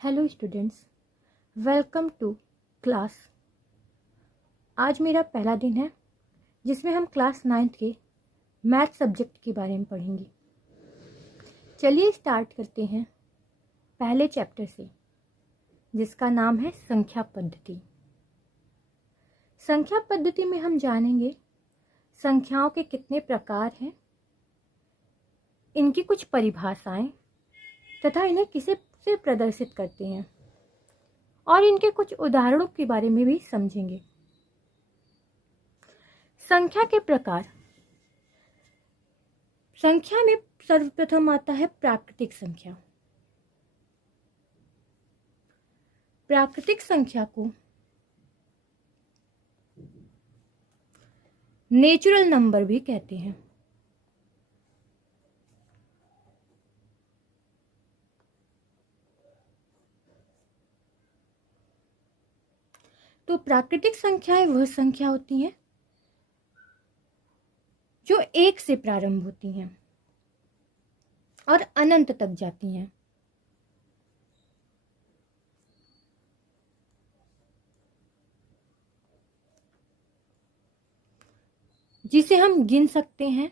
Hello students, welcome to class. आज मेरा पहला दिन है जिसमें हम क्लास 9th के मैथ सब्जेक्ट के बारे में पढ़ेंगे। चलिए स्टार्ट करते हैं पहले चैप्टर से, जिसका नाम है संख्या पद्धति। संख्या पद्धति में हम जानेंगे संख्याओं के कितने प्रकार हैं, इनकी कुछ परिभाषाएं तथा इन्हें किसे से प्रदर्शित करते हैं और इनके कुछ उदाहरणों के बारे में भी समझेंगे। संख्या के प्रकार। संख्या में सर्वप्रथम आता है प्राकृतिक संख्या। प्राकृतिक संख्या को नेचुरल नंबर भी कहते हैं। तो प्राकृतिक संख्याएं वह संख्या होती हैं जो 1 से प्रारंभ होती हैं और अनंत तक जाती हैं। जिसे हम गिन सकते हैं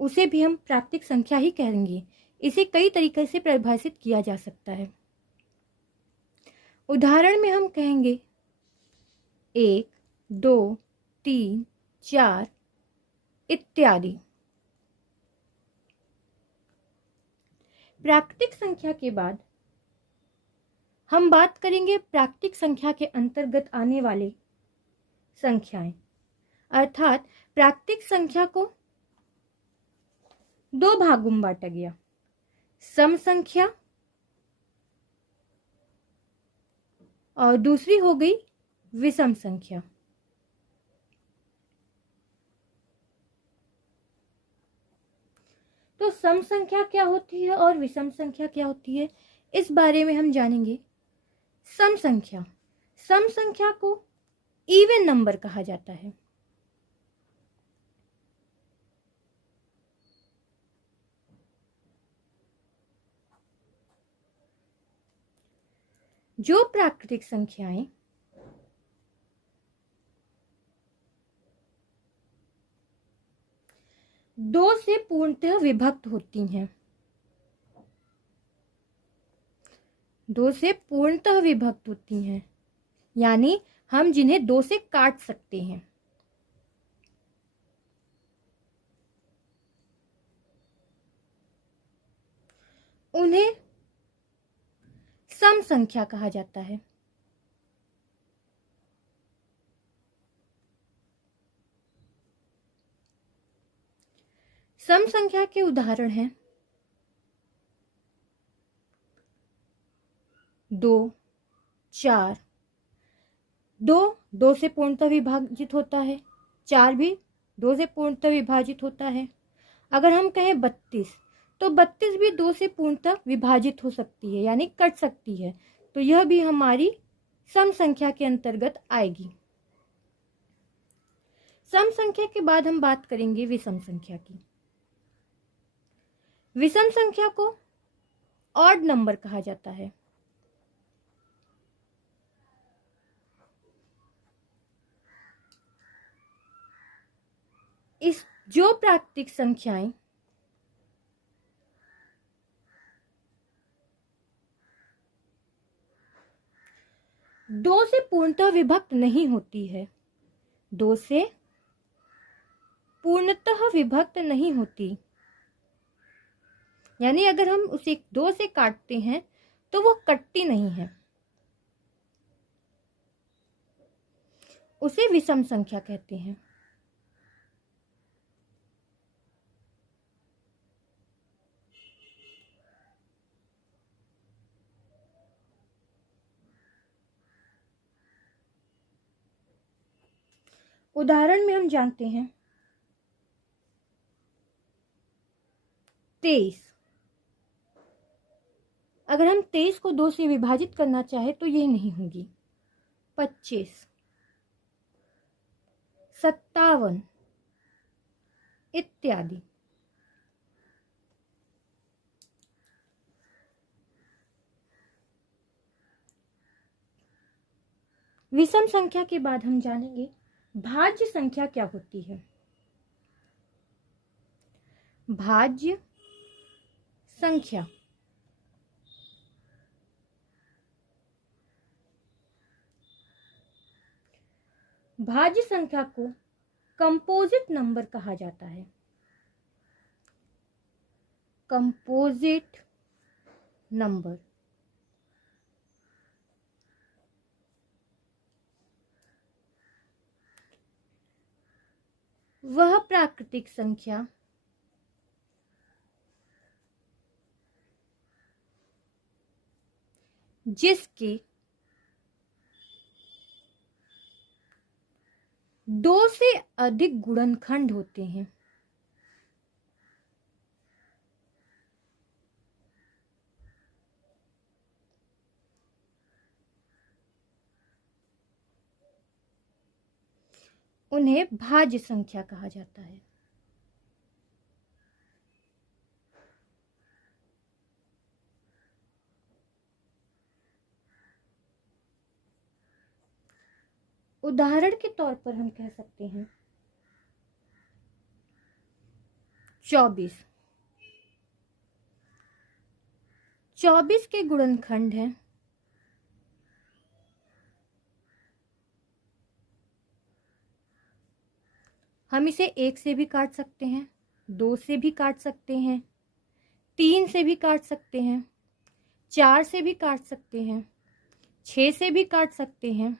उसे भी हम प्राकृतिक संख्या ही कहेंगे। इसे कई तरीके से परिभाषित किया जा सकता है। उदाहरण में हम कहेंगे 1, 2, 3, 4 इत्यादि। प्राकृतिक संख्या के बाद हम बात करेंगे प्राकृतिक संख्या के अंतर्गत आने वाले संख्याएं, अर्थात प्राकृतिक संख्या को 2 भागों में बांटा गया, सम संख्या और दूसरी हो गई विषम संख्या। तो सम संख्या क्या होती है और विषम संख्या क्या होती है, इस बारे में हम जानेंगे। सम संख्या। सम संख्या को इवन नंबर कहा जाता है। जो प्राकृतिक संख्याएं दो से पूर्णतः विभक्त होती हैं, 2 से पूर्णतः विभक्त होती हैं, यानी हम जिन्हें 2 से काट सकते हैं, उन्हें सम संख्या कहा जाता है। सम संख्या के उदाहरण हैं 2, 4। 2 से पूर्णतः विभाजित होता है, 4 भी 2 से पूर्णतः विभाजित होता है। अगर हम कहें 32, तो 32 भी 2 से पूर्णतः विभाजित हो सकती है, यानी कट सकती है, तो यह भी हमारी सम संख्या के अंतर्गत आएगी। सम संख्या के बाद हम बात करेंगे विषम संख्या की। विषम संख्या को ऑड नंबर कहा जाता है। इस जो प्राकृतिक संख्याएं दो से पूर्णतः विभक्त नहीं होती है, 2 से पूर्णतः विभक्त नहीं होती, यानी अगर हम उसे 2 से काटते हैं तो वो कटती नहीं है, उसे विषम संख्या कहते हैं। उदाहरण में हम जानते हैं 23। अगर हम 23 को 2 से विभाजित करना चाहे तो यह नहीं होगी। 25, 57 इत्यादि। विषम संख्या के बाद हम जानेंगे भाज्य संख्या क्या होती है। भाज्य संख्या भाज्य संख्या को कंपोजिट नंबर कहा जाता है। कंपोजिट नंबर वह प्राकृतिक संख्या जिसके 2 से अधिक गुणनखंड होते हैं। उन्हें भाज्य संख्या कहा जाता है। उदाहरण के तौर पर हम कह सकते हैं 24। 24 के गुणनखंड हैं हम इसे 1 से भी काट सकते हैं, 2 से भी काट सकते हैं, 3 से भी काट सकते हैं, 4 से भी काट सकते हैं, 6 से भी काट सकते हैं,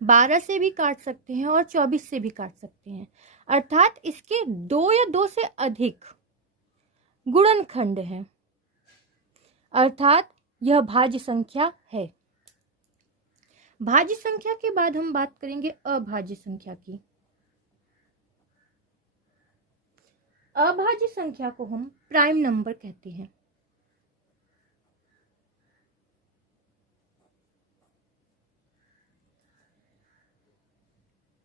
12 से भी काट सकते हैं और 24 से भी काट सकते हैं। अर्थात इसके 2 या 2 से अधिक गुणनखंड हैं, अर्थात यह भाज्य संख्या है। भाज्य संख्या के बाद हम बात करेंगे अभाज्य संख्या की। अभाज्य संख्या को हम प्राइम नंबर कहते हैं।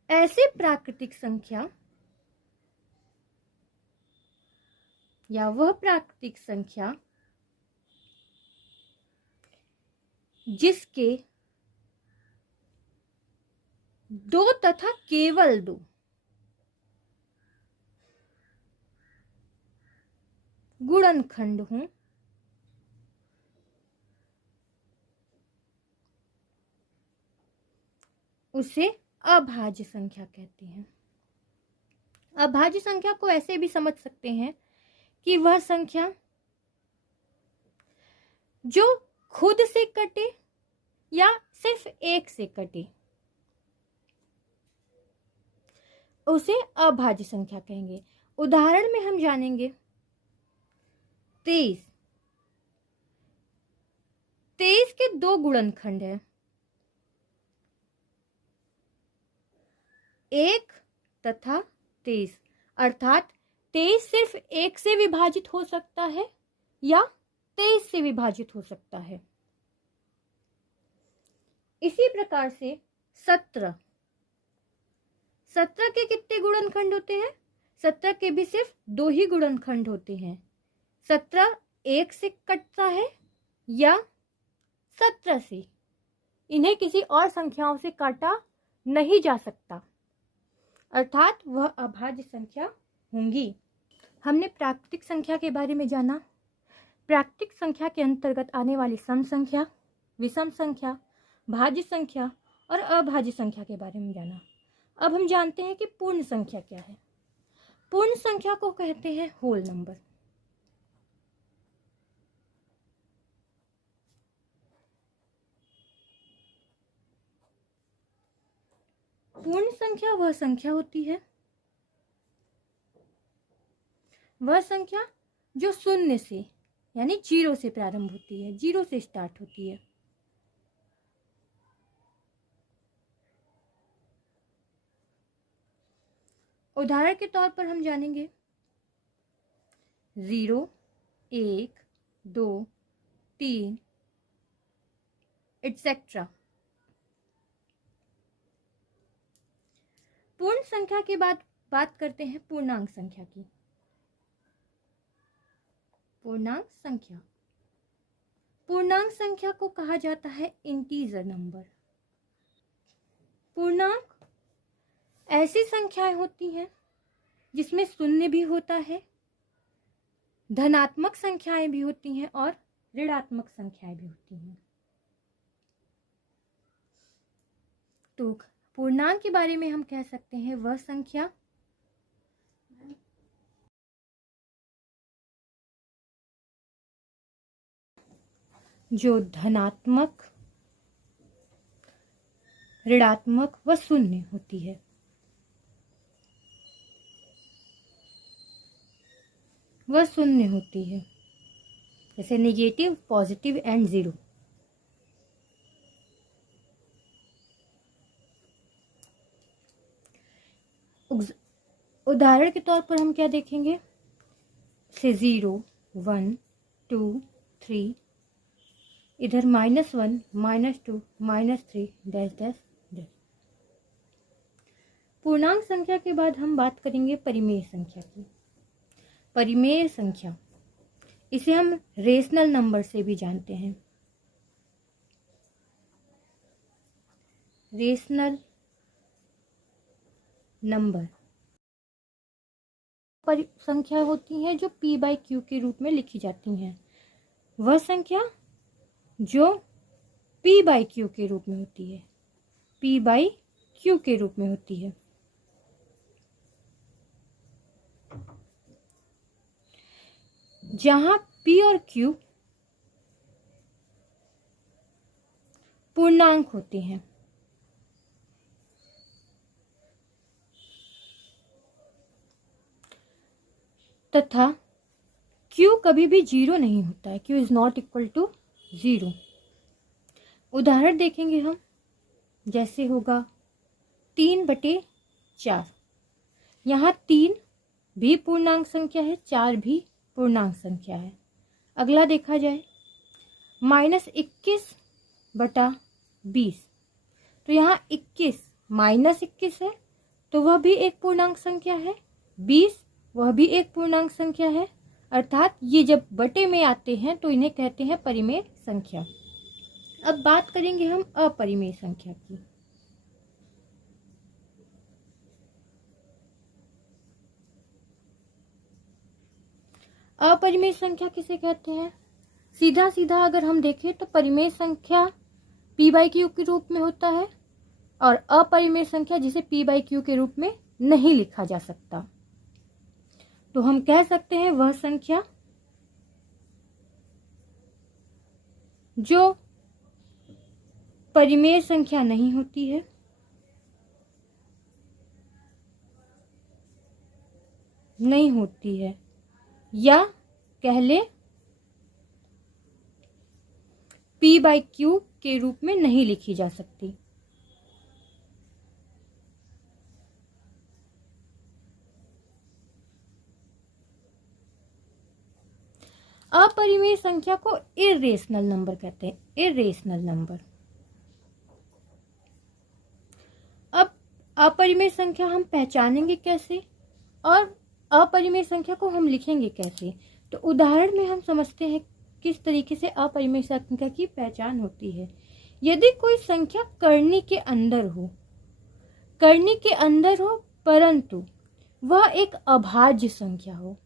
ऐसे प्राकृतिक संख्या या वह प्राकृतिक संख्या जिसके 2 तथा केवल 2 गुणनखंड हों, उसे अभाज्य संख्या कहते हैं। अभाज्य संख्या को ऐसे भी समझ सकते हैं कि वह संख्या जो खुद से कटे या सिर्फ 1 से कटे, उसे अभाज्य संख्या कहेंगे। उदाहरण में हम जानेंगे 23। 23 के 2 गुणनखंड हैं, 1 तथा 23, अर्थात 23 सिर्फ 1 से विभाजित हो सकता है या 23 से विभाजित हो सकता है। इसी प्रकार से 17 के कितने गुणनखंड होते हैं? 17 के भी सिर्फ 2 ही गुणनखंड होते हैं। 17 1 से कटता है या 17 से, इन्हें किसी और संख्याओं से काटा नहीं जा सकता, अर्थात वह अभाज्य संख्या होंगी। हमने प्राकृतिक संख्या के बारे में जाना। प्राकृतिक संख्या के अंतर्गत आने वाली सम संख्या, विषम संख्या, भाज्य संख्या और अभाज्य संख्या के बारे में जाना। अब हम जानते हैं कि पूर्ण संख्या क्या है। पूर्ण संख्या को कहते हैं होल नंबर। पूर्ण संख्या वह संख्या होती है, वह संख्या जो 0 से यानी 0 से प्रारंभ होती है, 0 से स्टार्ट होती है। उदाहरण के तौर पर हम जानेंगे 0, 1, 2, 3 एटसेट्रा। पूर्ण संख्या के बाद बात करते हैं पूर्णांक संख्या की। पूर्णांक संख्या को कहा जाता है इंटीजर नंबर। पूर्णांक ऐसी संख्याएं होती हैं जिसमें शून्य भी होता है, धनात्मक संख्याएं भी होती हैं और ऋणात्मक संख्याएं भी होती हैं। तो पूर्णांक के बारे में हम कह सकते हैं वह संख्या जो धनात्मक, ऋणात्मक व शून्य होती है। वह शून्य होती है, जैसे नेगेटिव, पॉजिटिव एंड जीरो। उदाहरण के तौर पर हम क्या देखेंगे, से 0, 1, 2, 3, इधर -1, -2, -3, डैश डैश डैश। पूर्णांक संख्या के बाद हम बात करेंगे परिमेय संख्या की। परिमेय संख्या, इसे हम रेशनल नंबर से भी जानते हैं। रेशनल नंबर संख्या होती है जो p/q के रूप में लिखी जाती हैं। वह संख्या जो p/q के रूप में होती है, p/q के रूप में होती है। जहां p और q पूर्णांक होते हैं तथा q कभी भी 0 नहीं होता है, q is not equal to 0। उदाहरण देखेंगे हम, जैसे होगा 3/4। यहाँ 3 भी पूर्णांक संख्या है, 4 भी पूर्णांक संख्या है। अगला देखा जाए -21/20, तो यहाँ 21 -21 है, तो वह भी एक पूर्णांक संख्या है। 20 वह भी एक पूर्णांक संख्या है। अर्थात ये जब बटे में आते हैं तो इन्हें कहते हैं परिमेय संख्या। अब बात करेंगे हम अपरिमेय संख्या की। अपरिमेय संख्या किसे कहते हैं? सीधा सीधा अगर हम देखें तो परिमेय संख्या p/q के रूप में होता है और अपरिमेय संख्या जिसे p/q के रूप में नहीं लिखा जा सकता। तो हम कह सकते हैं वह संख्या जो परिमेय संख्या नहीं होती है, या कह ले p/q के रूप में नहीं लिखी जा सकती। अपरिमेय संख्या को इर्रेशनल नंबर कहते हैं, इर्रेशनल नंबर। अब अपरिमेय संख्या हम पहचानेंगे कैसे और अपरिमेय संख्या को हम लिखेंगे कैसे? तो उदाहरण में हम समझते हैं किस तरीके से अपरिमेय संख्या की पहचान होती है। यदि कोई संख्या करनी के अंदर हो परंतु वह एक अभाज्य संख्या हो,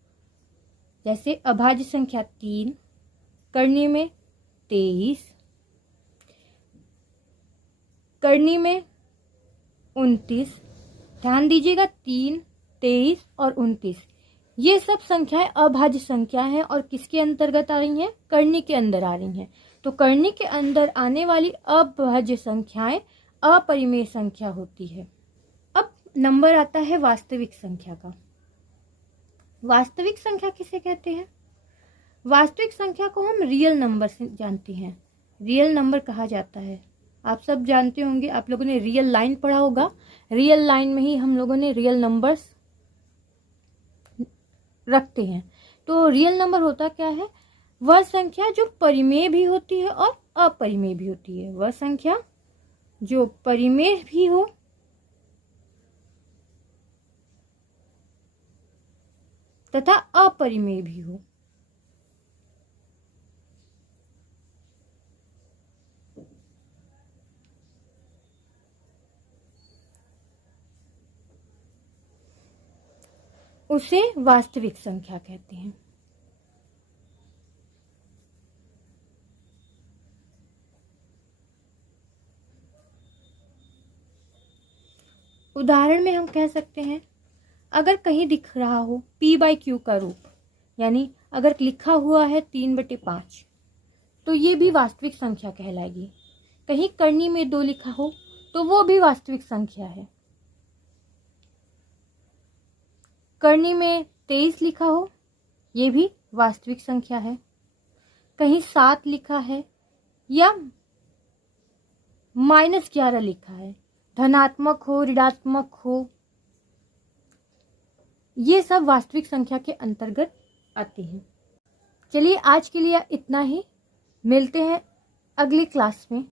जैसे अभाज्य संख्या 3, करनी में 23, करनी में 29। ध्यान दीजिएगा, 3, 23 और 29 ये सब संख्याएं अभाज्य संख्या हैं और किसके अंतर्गत आ रही हैं? करनी के अंदर आ रही हैं। तो करनी के अंदर आने वाली अभाज्य संख्याएं अपरिमेय संख्या होती है। अब नंबर आता है वास्तविक संख्या का। वास्तविक संख्या किसे कहते हैं? वास्तविक संख्या को हम रियल नंबर से जानते हैं, रियल नंबर कहा जाता है। आप सब जानते होंगे, आप लोगों ने रियल लाइन पढ़ा होगा। रियल लाइन में ही हम लोगों ने रियल नंबर्स रखते हैं। तो रियल नंबर होता क्या है? वह संख्या जो परिमेय भी होती है और अपरिमेय भी होती है। वह संख्या जो परिमेय भी हो तथा अपरिमेय भी हो। उसे वास्तविक संख्या कहते हैं। उदाहरण में हम कह सकते हैं, अगर कहीं दिख रहा हो p/q का रूप, यानी अगर लिखा हुआ है 3/5, तो ये भी वास्तविक संख्या कहलाएगी। कहीं करनी में 2 लिखा हो तो वो भी वास्तविक संख्या है। करनी में 23 लिखा हो, ये भी वास्तविक संख्या है। कहीं 7 लिखा है या -11 लिखा है, धनात्मक हो ऋणात्मक हो, ये सब वास्तविक संख्या के अंतर्गत आती हैं। चलिए आज के लिए इतना ही, मिलते हैं अगली क्लास में।